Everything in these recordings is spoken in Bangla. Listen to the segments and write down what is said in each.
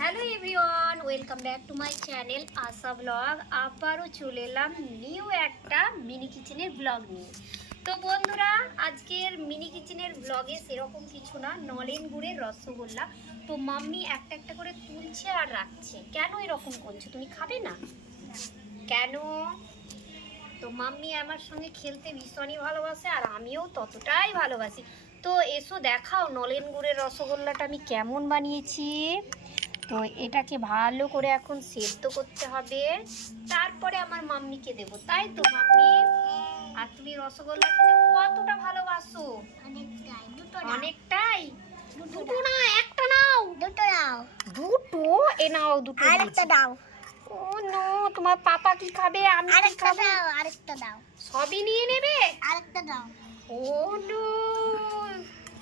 Hello everyone, welcome back to my channel Asha blog. আবারও চলে এলাম নিউ একটা মিনি কিচেনের ব্লগ নিয়ে। তো বন্ধুরা, আজকের মিনি কিচেনের ব্লগে সেরকম কিছু না, নলেন গুড়ের রসগোল্লা। তো মাম্মি একটা একটা করে তুলছে আর রাখছে। কেন এরকম করছো? তুমি খাবে না কেন? তো মাম্মি আমার সঙ্গে খেলতে ভীষণই ভালোবাসে আর আমিও ততটাই ভালোবাসি। তো এসো দেখাও নলেন গুড়ের রসগোল্লাটা আমি কেমন বানিয়েছি। তো এটাকে ভালো করে এখন সেদ্ধ করতে হবে, তারপরে আমার মাম্মিকে দেবো, তাই তো মাম্মি? আর তুমি রসগোল্লা খেতে কতটা ভালোবাসো? অনেকটাই। দুটো না, একটা নাও। দুটো এ নাও, দুটো আরেকটা দাও। ও নো, তোমার পাপা কি খাবে? আমি কি আরেকটা খাবো? দাও, আরেকটা দাও, সবই নিয়ে নেবে? আরেকটা দাও। ও নো,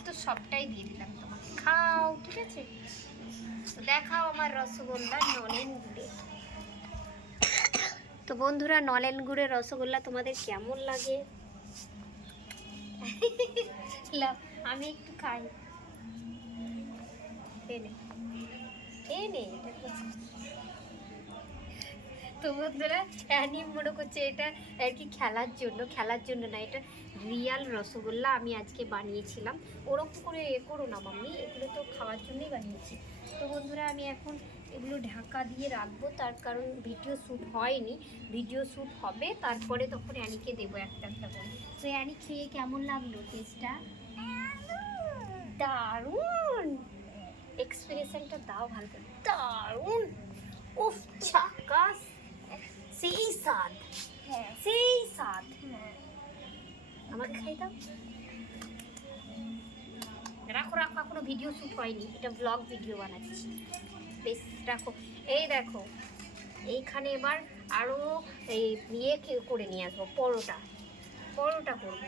তো সবটাই দিয়ে দিলাম তোমাকে, খাও, ঠিক আছে? তো দেখাও আমার রসগোল্লা নলেন গুড়ে। তো বন্ধুরা, নলেন গুড়ের রসগোল্লা তোমাদের কেমন লাগে? আমি একটু খাই। তো বন্ধুরা, অ্যানি মনে করছে এটা আর কি খেলার জন্য না, এটা রিয়াল রসগোল্লা আমি আজকে বানিয়েছিলাম। ওরকম করে করো না মাম্মি, এগুলো তো খাওয়ার জন্যই বানিয়েছি। তো বন্ধুরা, আমি এখন এগুলো ঢাকা দিয়ে রাখবো, তার কারণ ভিডিও শ্যুট হয়নি। ভিডিও শ্যুট হবে, তারপরে তখন অ্যানিকে দেবো একটা একটা করে। তো অ্যানি খেয়ে কেমন লাগলো টেস্টটা? দারুণ। এক্সপ্রেশনটা দাও ভালো করে। দারুণ, উফ, ঝাকাস, সেই স্বাদ, সেই স্বাদ। আমাকে খাই দাও। রাখো রাখো, এখনো ভিডিও শ্যুট হয়নি, এটা ব্লগ ভিডিও বানাচ্ছি। বেশ, রাখো। এই দেখো, এইখানে এবার আরও এই ইয়ে করে নিয়ে আসবো, পরোটা করবো।